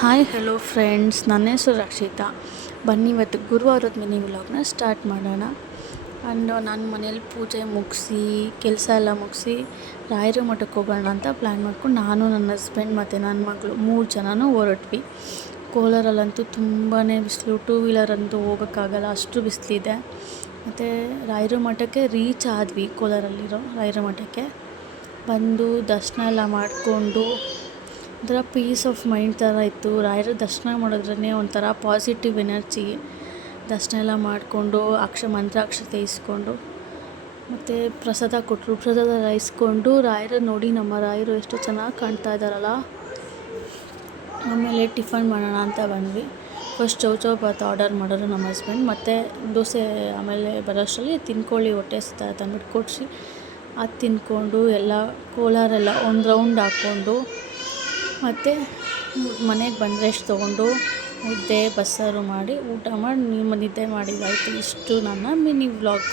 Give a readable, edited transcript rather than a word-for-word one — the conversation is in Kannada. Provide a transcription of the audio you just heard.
ಹಾಯ್ ಹಲೋ ಫ್ರೆಂಡ್ಸ್, ನನ್ನ ಹೆಸರು ರಕ್ಷಿತಾ. ಬನ್ನಿ ಇವತ್ತು ಗುರುವಾರದ ಮಿನಿ ವ್ಲಾಗ್ನ ಸ್ಟಾರ್ಟ್ ಮಾಡೋಣ. ಆ್ಯಂಡ್ ನಾನು ಮನೇಲಿ ಪೂಜೆ ಮುಗಿಸಿ ಕೆಲಸ ಎಲ್ಲ ಮುಗಿಸಿ ರಾಯರ ಮಠಕ್ಕೆ ಹೋಗೋಣ ಅಂತ ಪ್ಲ್ಯಾನ್ ಮಾಡ್ಕೊಂಡು ನಾನು, ನನ್ನ ಹಸ್ಬೆಂಡ್ ಮತ್ತು ನನ್ನ ಮಗಳು 3 ಜನನೂ ಹೊರಟ್ವಿ. ಕೋಲಾರಲ್ಲಂತೂ ತುಂಬಾ ಬಿಸಿಲು, 2 ವೀಲರ್ ಅಂತೂ ಹೋಗೋಕ್ಕಾಗಲ್ಲ, ಅಷ್ಟು ಬಿಸಿಲಿದೆ. ಮತ್ತು ರಾಯರ ಮಠಕ್ಕೆ ರೀಚ್ ಆದ್ವಿ. ಕೋಲಾರಲ್ಲಿರೋ ರಾಯರ ಮಠಕ್ಕೆ ಬಂದು ದರ್ಶನ ಎಲ್ಲ ಮಾಡಿಕೊಂಡು ಒಂಥರ ಪೀಸ್ ಆಫ್ ಮೈಂಡ್ ಥರ ಇತ್ತು. ರಾಯರ ದರ್ಶನ ಮಾಡಿದ್ರೇ ಒಂಥರ ಪಾಸಿಟಿವ್ ಎನರ್ಜಿ. ದರ್ಶನ ಎಲ್ಲ ಮಾಡಿಕೊಂಡು ಮಂತ್ರಾಕ್ಷತೆ ಇಸ್ಕೊಂಡು ಮತ್ತು ಪ್ರಸಾದ ಕೊಟ್ಟರು. ಪ್ರಸಾದ ಇಸ್ಕೊಂಡು ರಾಯರ ನೋಡಿ, ನಮ್ಮ ರಾಯರು ಎಷ್ಟು ಚೆನ್ನಾಗಿ ಕಾಣ್ತಾ ಇದ್ದಾರಲ್ಲ. ಆಮೇಲೆ ಟಿಫನ್ ಮಾಡೋಣ ಅಂತ ಬಂದ್ವಿ. ಫಸ್ಟ್ ಚೌಚೌ ಬಾತ್ ಆರ್ಡರ್ ಮಾಡೋರು ನಮ್ಮ ಹಸ್ಬೆಂಡ್. ಮತ್ತು ದೋಸೆ ಆಮೇಲೆ ಬರೋಷ್ಟರಲ್ಲಿ ತಿನ್ಕೊಳ್ಳಿ, ಹೊಟ್ಟೆ ಹಸಿತಾ ತಂದ್ಬಿಟ್ಟು ಕೊಡಿಸಿ ಅದು ತಿಂದ್ಕೊಂಡು ಎಲ್ಲ ಕೋಲಾರೆಲ್ಲ ಒಂದು ರೌಂಡ್ ಹಾಕ್ಕೊಂಡು ಮತ್ತು ಮನೆಗೆ ಬಂದು ರೆಸ್ಟ್ ತೊಗೊಂಡು ಮುದ್ದೆ ಬಸ್ಸಾರು ಮಾಡಿ ಊಟ ಮಾಡಿ ನಿದ್ದೆ ಮಾಡಿದ್ದಾಯಿತು. ಇಷ್ಟು ನನ್ನ ಮಿನಿ ವ್ಲಾಗ್.